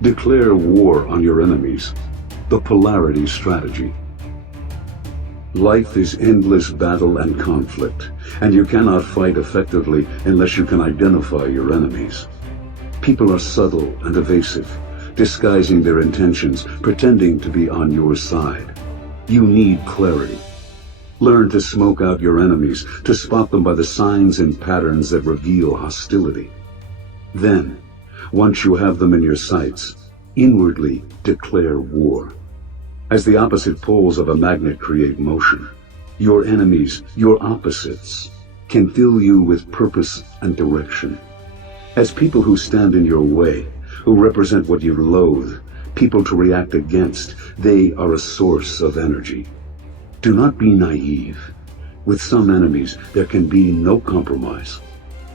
Declare war on your enemies. The polarity strategy. Life is endless battle and conflict, and you cannot fight effectively unless you can identify your enemies. People are subtle and evasive, disguising their intentions, pretending to be on your side. You need clarity. Learn to smoke out your enemies, to spot them by the signs and patterns that reveal hostility. Then, once you have them in your sights, inwardly declare war. As the opposite poles of a magnet create motion, your enemies, your opposites, can fill you with purpose and direction. As people who stand in your way, who represent what you loathe, people to react against, they are a source of energy. Do not be naive. With some enemies, there can be no compromise,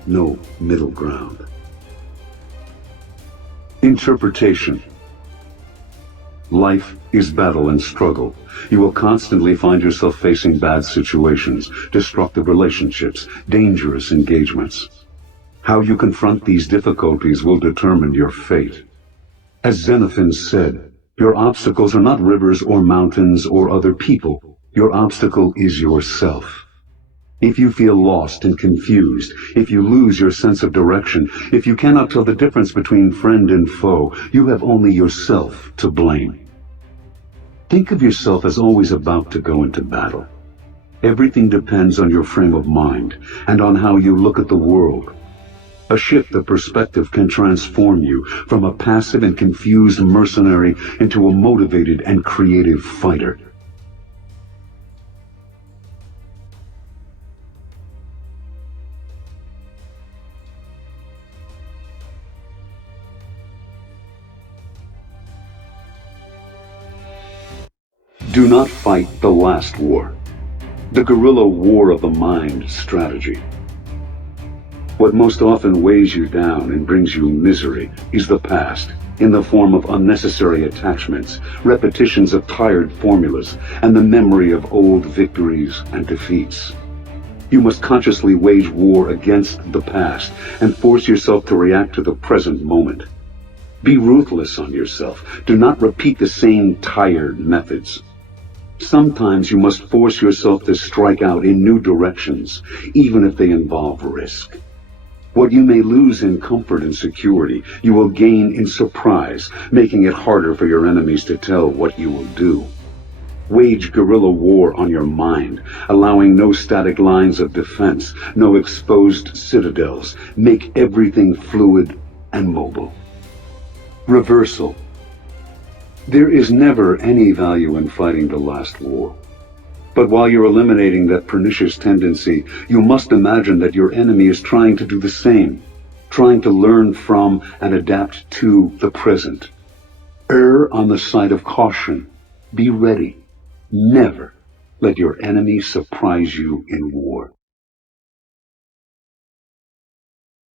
no middle ground. Interpretation. Life is battle and struggle. You will constantly find yourself facing bad situations, destructive relationships, dangerous engagements. How you confront these difficulties will determine your fate. As Xenophon said, your obstacles are not rivers or mountains or other people. Your obstacle is yourself. If you feel lost and confused, if you lose your sense of direction, if you cannot tell the difference between friend and foe, you have only yourself to blame. Think of yourself as always about to go into battle. Everything depends on your frame of mind and on how you look at the world. A shift of perspective can transform you from a passive and confused mercenary into a motivated and creative fighter. Do not fight the last war. The guerrilla war of the mind strategy. What most often weighs you down and brings you misery is the past, in the form of unnecessary attachments, repetitions of tired formulas, and the memory of old victories and defeats. You must consciously wage war against the past and force yourself to react to the present moment. Be ruthless on yourself. Do not repeat the same tired methods. Sometimes you must force yourself to strike out in new directions, even if they involve risk. What you may lose in comfort and security, you will gain in surprise, making it harder for your enemies to tell what you will do. Wage guerrilla war on your mind, allowing no static lines of defense, no exposed citadels. Make everything fluid and mobile. Reversal. There is never any value in fighting the last war. But while you're eliminating that pernicious tendency, you must imagine that your enemy is trying to do the same, trying to learn from and adapt to the present. Err on the side of caution. Be ready. Never let your enemy surprise you in war.